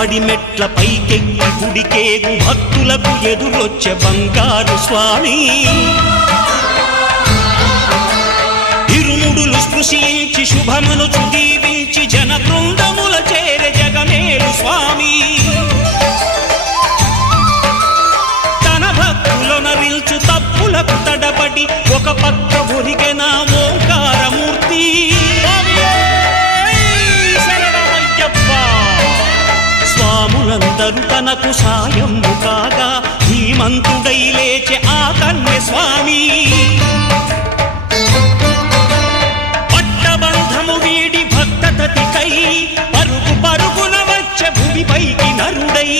పడిమెట్ల పైకెక్కి గుడికేగు భక్తులకు ఎదురొచ్చే బంగారు స్వామి ఇరుముడులు స్పృశించి శుభమును దీవించి జన బృందముల చేరే జగమేలు స్వామి తన భక్తులొనరిల్చు తప్పులకు తడబడి ఒక పక్క ఒరిగెన ఓంకారమూర్తి స్వాములందరూ తనకు సాయము కాగా ధీమంతుడై లేచే ఆ కన్య స్వామి పట్టబంధము వీడి భక్తతతికై పరుగు పరుగున వచ్చే భూమిపైకి నరుడై